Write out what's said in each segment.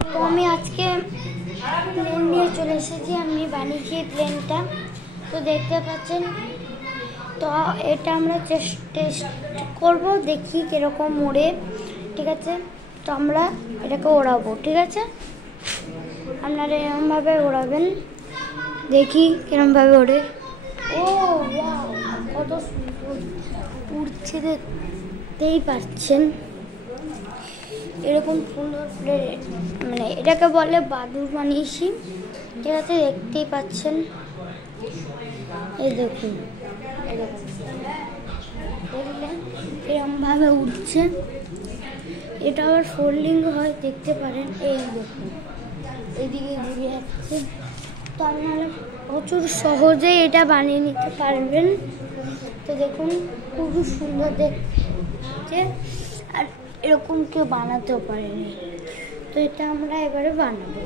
তো আমি আজকে প্লেন নিয়ে চলে এসেছি, আমি বানিয়েছি প্লেনটা। তো দেখতে পাচ্ছেন, তো এটা আমরা টেস্ট করব, দেখি কীরকম ওড়ে। ঠিক আছে, তো আমরা এটাকে ওড়াবো। ঠিক আছে, আপনারা এরকমভাবে ওড়াবেন, দেখি কিরমভাবে ওড়ে। ও ওয়াও, কত সুন্দর উড়ছে, দেখতেই পাচ্ছেন। এরকম সুন্দর মানে এটাকে বলে বাদুড় বানিয়েছি। ঠিক আছে, দেখতেই পাচ্ছেন, এই দেখুন, এরকম দেখলেন এরকমভাবে উঠছে। এটা আবার ফোল্ডিং হয়, দেখতে পারেন। এই দেখুন, এদিকে ঘুরে যাচ্ছে। তো আপনারা প্রচুর সহজেই এটা বানিয়ে নিতে পারবেন। তো দেখুন, খুবই সুন্দর দেখতে, আর এরকম কেউ বানাতেও পারেনি। তো এটা আমরা এবারে বানাবো।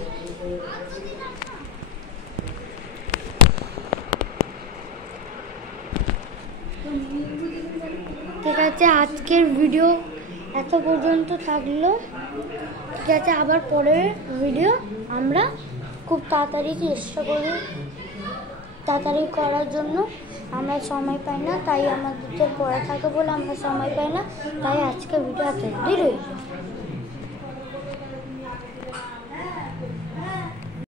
ঠিক আছে, আজকের ভিডিও এত পর্যন্ত থাকলো। ঠিক আছে, আবার পরের ভিডিও আমরা খুব তাড়াতাড়ি চেষ্টা করি, তাড়াতাড়ি করার জন্য। আমরা সময় পাই না, তাই আমাদের পড়া থাকে বলে আমরা সময় পাই না, তাই আজকে ভিডিও এত অবধি রইল।